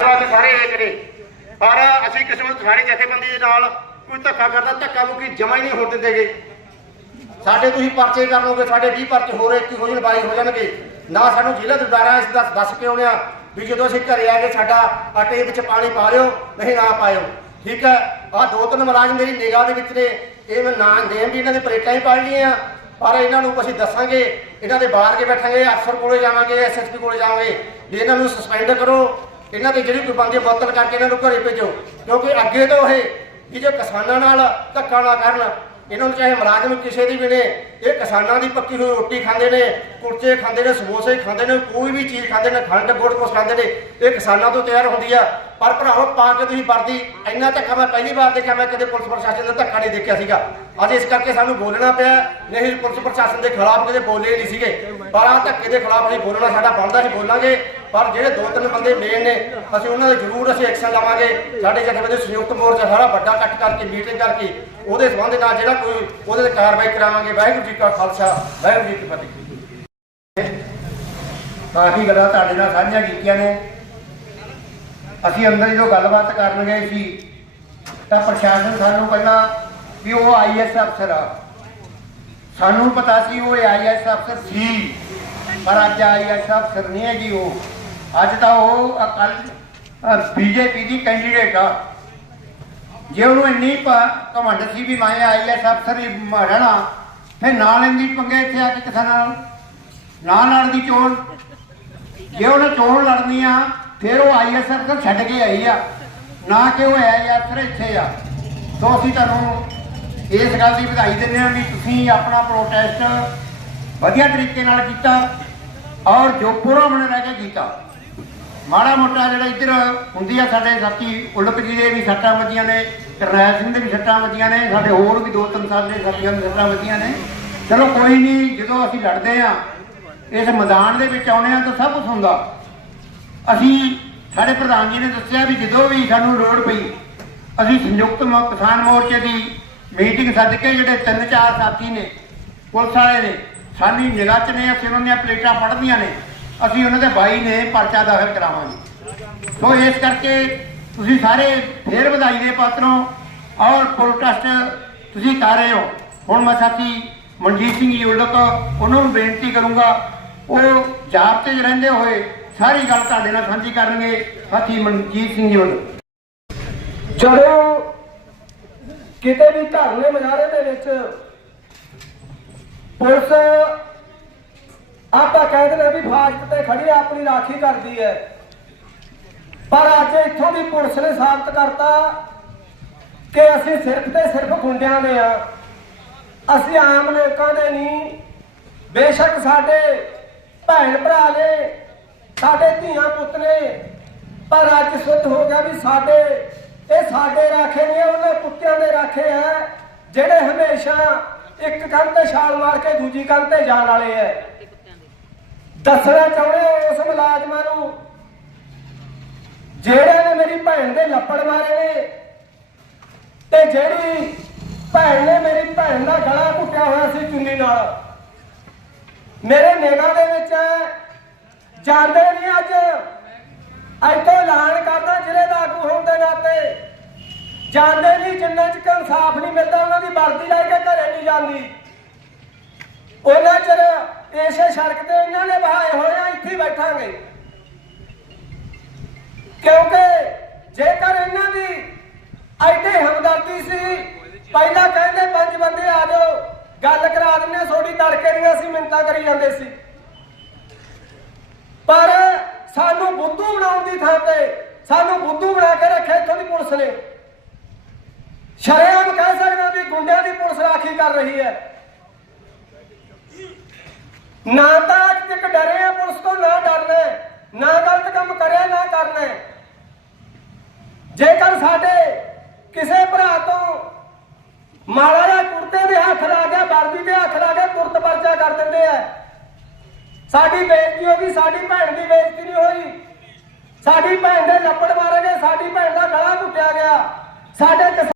ਅਸੀਂ ਸਾਰੇ ਇੱਕ ਨੇ। ਅਸੀਂ ਕਿਸਮਤ ਸਾਰੀ ਜਥੇਬੰਦੀ ਦੇ ਨਾਲ, ਕੋਈ ਧੱਕਾ ਕਰਦਾ, ਧੱਕਾ ਮੁੱਕੀ ਜਮਾ ਹੀ ਨਹੀਂ ਹੋਣ ਦਿੰਦੇਗੇ ਸਾਡੇ ਤੁਸੀਂ ਪਰਚੇ ਕਰ ਲਓਗੇ, ਸਾਡੇ 20 ਪਰਚੇ ਹੋਰ ਇੱਕ ਹੋ ਜਾਣ 22 ਹੋ ਜਾਣਗੇ। ਨਾ ਸਾਨੂੰ ਜ਼ਿਲ੍ਹਾ ਦੁਬਾਰਾ ਇਸ ਦੱਸ ਦੱਸ ਕੇ ਆਉਣਿਆ ਵੀ ਜਦੋਂ ਅਸੀਂ ਘਰੇ ਆ ਕੇ ਸਾਡਾ ਆਟੇ ਵਿੱਚ ਪਾਣੀ ਪਾ ਲਿਓ, ਨਹੀਂ ਨਾ ਪਾਇਓ। ਠੀਕ ਹੈ, ਆਹ ਦੋ ਤਿੰਨ ਮੁਲਾਜ਼ਮ ਮੇਰੀ ਨਿਗਾਹ ਦੇ ਵਿੱਚ ਨੇ। ਇਹ ਮੈਂ ਨਾਂ ਦੇਣ ਵੀ ਇਹਨਾਂ ਦੇ ਪਲੇਟਾਂ ਹੀ ਪੜ ਲਈਆਂ ਪਰ ਇਹਨਾਂ ਨੂੰ ਅਸੀਂ ਦੱਸਾਂਗੇ, ਇਹਨਾਂ ਦੇ ਬਾਹਰ ਕੇ ਬੈਠਾਂਗੇ, ਅਫਸਰ ਕੋਲੇ ਜਾਵਾਂਗੇ ਐਸਐਸਪੀ ਕੋਲੇ ਜਾਵਾਂਗੇ। ਵੀ ਇਹਨਾਂ ਨੂੰ ਸਸਪੈਂਡ ਕਰੋ ਇਹਨਾਂ ਦੀ ਜਿਹੜੀ ਕੋਈ ਬੰਦੇ ਬੋਤਲ ਕਰਕੇ ਇਹਨਾਂ ਨੂੰ ਘਰੇ ਭੇਜੋ, ਕਿਉਂਕਿ ਅੱਗੇ ਤੋਂ ਇਹ ਕਿ ਜੋ ਕਿਸਾਨਾਂ ਨਾਲ ਧੱਕਾ ਨਾ ਕਰਨ, ਇਹਨਾਂ ਨੂੰ ਚਾਹੇ ਮੁਲਾਜ਼ਮ ਕਿਸੇ ਦੀ ਵੀ ਨੇ, ਇਹ ਕਿਸਾਨਾਂ ਦੀ ਪੱਕੀ ਹੋਈ ਰੋਟੀ ਖਾਂਦੇ ਨੇ, ਕੁਲਚੇ ਖਾਂਦੇ ਨੇ, ਸਮੋਸੇ ਖਾਂਦੇ ਨੇ, ਕੋਈ ਵੀ ਚੀਜ਼ ਖਾਂਦੇ ਨੇ, ਖੰਡ, ਗੁੜ ਕੁਛ ਖਾਂਦੇ ਨੇ, ਇਹ ਕਿਸਾਨਾਂ ਤੋਂ ਤਿਆਰ ਹੁੰਦੀ ਆ। ਪਰ ਭਰਾਵੋ, ਪਾ ਕੇ ਤੁਸੀਂ ਵਰਦੀ, ਇੰਨਾ ਧੱਕਾ ਮੈਂ ਪਹਿਲੀ ਵਾਰ ਦੇਖਿਆ, ਮੈਂ ਕਦੇ ਪੁਲਿਸ ਪ੍ਰਸ਼ਾਸਨ ਦਾ ਧੱਕਾ ਨਹੀਂ ਦੇਖਿਆ ਸੀਗਾ। ਅੱਜ ਇਸ ਕਰਕੇ ਸਾਨੂੰ ਬੋਲਣਾ ਪਿਆ, ਨਹੀਂ, ਪੁਲਿਸ ਪ੍ਰਸ਼ਾਸਨ ਦੇ ਖਿਲਾਫ ਕਦੇ ਬੋਲੇ ਨਹੀਂ ਸੀਗੇ। ਪਰ ਆ ਧੱਕੇ ਦੇ ਖਿਲਾਫ ਅਸੀਂ ਬੋਲਣਾ, ਸਾਡਾ ਬਣਦਾ ਸੀ ਬੋਲਾਂਗੇ। ਪਰ ਜਿਹੜੇ ਦੋ ਤਿੰਨ ਬੰਦੇ ਮੇਨ ਨੇ, ਅਸੀਂ ਉਹਨਾਂ ਦੇ ਜ਼ਰੂਰ ਅਸੀਂ ਐਕਸ਼ਨ ਲਵਾਂਗੇ। ਸਾਡੇ ਜਥੇਬੰਦੀ ਸੰਯੁਕਤ ਮੋਰਚਾ ਸਾਰਾ ਵੱਡਾ ਇਕੱਠ ਕਰਕੇ ਮੀਟਿੰਗ ਕਰਕੇ, ਉਹਦੇ ਸੰਬੰਧ ਨਾਲ ਜਿਹੜਾ ਕੋਈ ਉਹਦੇ ਤੇ ਕਾਰਵਾਈ ਕਰਾਵਾਂਗੇ। ਵਾਹਿਗੁਰੂ ਜੀ ਕਾ ਖਾਲਸਾ, ਵਾਹਿਗੁਰੂ ਜੀ ਕੀ ਫਤਿਹ। ਕਾਫੀ ਗੱਲਾਂ ਤੁਹਾਡੇ ਨਾਲ ਸਾਂਝੀਆਂ ਕੀਤੀਆਂ ਨੇ। ਅਸੀਂ ਅੰਦਰ ਜਦੋਂ ਗੱਲਬਾਤ ਕਰਨ ਗਏ ਸੀ, ਤਾਂ ਪ੍ਰਸ਼ਾਸਨ ਸਾਨੂੰ ਪਹਿਲਾਂ ਵੀ ਉਹ ਆਈਐਸ ਅਫਸਰ ਆ। ਸਾਨੂੰ ਪਤਾ ਸੀ ਉਹ ਆਈਐਸ ਅਫਸਰ ਸੀ, ਪਰ ਅੱਜ ਆਈਐਸ ਅਫਸਰ ਨਹੀਂ ਹੈਗੀ ਉਹ। ਅੱਜ ਤਾਂ ਉਹ ਅਕਲ ਬੀਜੇਪੀ ਦੀ ਕੈਂਡੀਡੇਟ ਆ। ਜੇ ਉਹਨੂੰ ਇੰਨੀ ਘਮੰਡ ਸੀ ਵੀ ਮੈਂ ਆਈਐਸ ਅਫਸਰ ਹੀ ਰਹਿਣਾ, ਫਿਰ ਨਾ ਲੈਂਦੀ ਪੰਗੇ ਇੱਥੇ ਆ ਕੇ ਕਿਸਾਨਾਂ ਨਾਲ? ਨਾ ਲੜਨ ਦੀ ਚੋਣ। ਜੇ ਉਹਨੇ ਚੋਣ ਲੜਨੀ ਆ, ਫਿਰ ਉਹ ਆਈਐਸ ਅਫਸਰ ਛੱਡ ਕੇ ਆਈ ਆ। ਨਾ ਕਿ ਉਹ ਹੈ ਜਾਂ ਫਿਰ ਇੱਥੇ ਆ। ਸੋ ਅਸੀਂ ਤੁਹਾਨੂੰ ਇਸ ਗੱਲ ਦੀ ਵਧਾਈ ਦਿੰਦੇ ਹਾਂ ਵੀ ਤੁਸੀਂ ਆਪਣਾ ਪ੍ਰੋਟੈਸਟ ਵਧੀਆ ਤਰੀਕੇ ਨਾਲ ਕੀਤਾ ਔਰ ਜੋ ਪੂਰਾ ਮਨ ਰਹਿ ਕੇ ਕੀਤਾ। ਮਾੜਾ ਮੋਟਾ ਜਿਹੜਾ ਇੱਧਰ ਹੁੰਦੀ ਆ ਸਾਡੇ ਸਾਥੀ ਉਲਟ ਜੀ ਦੇ ਵੀ ਸੱਟਾਂ ਵੱਜੀਆਂ ਨੇ, ਕਰਨੈਲ ਸਿੰਘ ਦੇ ਵੀ ਸੱਟਾਂ ਵੱਜੀਆਂ ਨੇ, ਸਾਡੇ ਹੋਰ ਵੀ ਦੋ ਤਿੰਨ ਸਾਡੇ ਸਾਥੀਆਂ ਦੇ ਸੱਟਾਂ ਵੱਜੀਆਂ ਨੇ। ਚਲੋ ਕੋਈ ਨਹੀਂ ਜਦੋਂ ਅਸੀਂ ਲੜਦੇ ਆ, ਇਸ ਮੈਦਾਨ ਦੇ ਵਿੱਚ ਆਉਣੇ ਆ ਤਾਂ ਸਭ ਕੁਝ ਹੁੰਦਾ। ਅਸੀਂ, ਸਾਡੇ ਪ੍ਰਧਾਨ ਜੀ ਨੇ ਦੱਸਿਆ ਵੀ ਜਦੋਂ ਵੀ ਸਾਨੂੰ ਲੋੜ ਪਈ, ਅਸੀਂ ਸੰਯੁਕਤ ਮੋ- ਕਿਸਾਨ ਮੋਰਚੇ ਦੀ ਮੀਟਿੰਗ ਸੱਦ ਕੇ ਜਿਹੜੇ ਤਿੰਨ ਚਾਰ ਸਾਥੀ ਨੇ, ਪੁਲਿਸ ਵਾਲੇ ਨੇ, ਸਾਡੀ ਨਿਗਾਹ 'ਚ ਨੇ, ਅਸੀਂ ਉਹਨਾਂ ਦੀਆਂ ਪਲੇਟਾਂ ਪੜ੍ਹਦੀਆਂ ਨੇ। ਅਸੀਂ ਉਹਨਾਂ ਦੇ ਬਾਈ ਨੇ ਪਰਚਾ ਦਾਖਲ ਕਰਾਵਾਂਗੇ ਸੋ ਇਸ ਕਰਕੇ ਤੁਸੀਂ ਸਾਰੇ ਫੇਰ ਵਧਾਈ ਦੇ ਪਾਤਰੋਂ ਔਰ ਪ੍ਰੋਟੈਸਟ ਤੁਸੀਂ ਕਰ ਰਹੇ ਹੋ। ਹੁਣ ਮੈਂ ਸਾਥੀ ਮਨਜੀਤ ਸਿੰਘ ਜੀ ਉਹਨਾਂ ਨੂੰ ਬੇਨਤੀ ਕਰੂੰਗਾ, ਉਹ ਜਾਬਤੇ 'ਚ ਰਹਿੰਦੇ ਹੋਏ ਸਾਰੀ ਗੱਲ ਤੁਹਾਡੇ ਨਾਲ ਸਾਂਝੀ ਕਰਨਗੇ, ਸਾਥੀ ਮਨਜੀਤ ਸਿੰਘ ਜੀ ਉਲਕ ਜਦੋਂ ਕਿਤੇ ਵੀ ਧਰਨੇ ਮਜ਼ਾਰੇ ਦੇ ਵਿੱਚ ਪੁਲਿਸ ਆਪਾਂ ਕਹਿੰਦੇ ਨੇ ਵੀ ਫਾਸਟ ਤੇ ਖੜੀ ਆਪਣੀ ਰਾਖੀ ਕਰਦੀ ਹੈ ਪਰ ਅੱਜ ਇੱਥੋਂ ਦੀ ਪੁਲਿਸ ਨੇ ਸਾਬਤ ਕਰਤਾ ਕਿ ਅਸੀਂ ਸਿਰਫ ਤੇ ਸਿਰਫ ਗੁੰਡਿਆਂ ਦੇ ਆ। ਅਸੀਂ ਆਮ ਲੋਕਾਂ ਦੇ ਨਹੀਂ। ਬੇਸ਼ੱਕ ਸਾਡੇ ਭੈਣ ਭਰਾ ਨੇ, ਸਾਡੇ ਧੀਆਂ ਪੁੱਤ ਨੇ। ਪਰ ਅੱਜ ਸੁੱਧ ਹੋ ਗਿਆ ਵੀ ਸਾਡੇ, ਇਹ ਸਾਡੇ ਰਾਖੇ ਨਹੀਂ ਉਹਨਾਂ ਕੁੱਤਿਆਂ ਦੇ ਰਾਖੇ ਆ, ਜਿਹੜੇ ਹਮੇਸ਼ਾ ਇੱਕ ਕੰਨ ਤੇ ਛਾਲ ਮਾਰ ਕੇ ਦੂਜੀ ਕੰਨ ਤੇ ਜਾਣ ਵਾਲੇ ਐ। ਦੱਸਣਾ ਚਾਹੁੰਦੇ ਉਸ ਮੁਲਾਜ਼ਮਾਂ ਨੂੰ? ਜਿਹੜੇ ਨੇ ਮੇਰੀ ਭੈਣ ਦੇ ਲੱਪੜ ਮਾਰੇ ਨੇ ਤੇ ਜਿਹੜੀ ਭੈਣ ਨੇ ਮੇਰੀ ਭੈਣ ਦਾ ਗਲਾ ਘੁੱਟਿਆ ਹੋਇਆ ਸੀ ਚੁੰਨੀ ਨਾਲ। ਮੇਰੇ ਨਿਗਾਹ ਦੇ ਵਿੱਚ ਜਾਂਦੇ ਨਹੀਂ ਅੱਜ। ਇੱਥੋਂ ਐਲਾਨ ਕਰਦਾ ਜ਼ਿਲ੍ਹੇ ਦਾ ਆਗੂ ਹੋਣ ਦੇ ਨਾਤੇ। ਜਾਂਦੇ ਨਹੀਂ, ਜਿੰਨਾ ਚਿਰ ਇਨਸਾਫ ਨਹੀਂ ਮਿਲਦਾ, ਉਹਨਾਂ ਦੀ ਵਰਦੀ ਲੈ ਕੇ ਘਰੇ ਨਹੀਂ ਜਾਂਦੀ। ਉਹਨਾਂ ਚਿਰ ਇਸੇ ਸੜਕ ਤੇ ਬੈਠਾਂਗੇ। ਕਿਉਂਕਿ ਜੇਕਰ ਇਹਨਾਂ ਦੀ ਐਡੇ ਹਮਦਰਦੀ ਸੀ, ਪਹਿਲਾਂ ਕਹਿੰਦੇ ਪੰਜ ਬੰਦੇ ਆ ਜਾਓ, ਗੱਲ ਕਰਾ ਦਿੰਦੇ ਥੋੜੀ ਤੜਕੇ ਦੀਆਂ ਅਸੀਂ ਮਿੰਤਾਂ ਕਰੀ ਜਾਂਦੇ ਸੀ। ਪਰ ਸਾਨੂੰ ਬੁੱਧੂ ਬਣਾਉਣ ਦੀ ਥਾਂ ਤੇ, ਸਾਨੂੰ ਬੁੱਧੂ ਬਣਾ ਕੇ ਰੱਖਿਆ ਇੱਥੋਂ ਦੀ ਪੁਲਿਸ ਨੇ। ਸ਼ਰੇਆਮ ਕਹਿ ਸਕਦਾ ਵੀ ਗੁੰਡਿਆਂ ਦੀ ਪੁਲਿਸ ਰਾਖੀ ਕਰ ਰਹੀ ਹੈ। ਨਾ ਤਾਂ ਅੱਜ ਤੱਕ ਡਰੇ ਆ ਪੁਲਿਸ ਤੋਂ, ਨਾ ਡਰਨਾ, ਨਾ ਗਲਤ ਕੰਮ ਕਰਿਆ, ਨਾ ਕਰਨਾ। ਜੇਕਰ ਸਾਡੇ ਕਿਸੇ ਭਰਾ ਤੋਂ ਮਾੜਾ ਜਿਹਾ ਕੁੜਤੇ ਦੇ ਹੱਥ ਲਾ ਗਿਆ ਵਰਦੀ ਦੇ ਹੱਥ ਲਾ ਕੇ ਤੁਰਤ ਪਰਚਾ ਕਰ ਦਿੰਦੇ ਆ, ਸਾਡੀ ਬੇਇੱਜ਼ਤੀ ਹੋ ਗਈ, ਸਾਡੀ ਭੈਣ ਦੀ ਬੇਇੱਜ਼ਤੀ ਨਹੀਂ ਹੋਈ। ਸਾਡੀ ਭੈਣ ਦੇ ਲੱਪੜ ਮਾਰੇ ਗਏ, ਸਾਡੀ ਭੈਣ ਦਾ ਗਲਾ ਘੁੱਟਿਆ ਗਿਆ। ਸਾਡੇ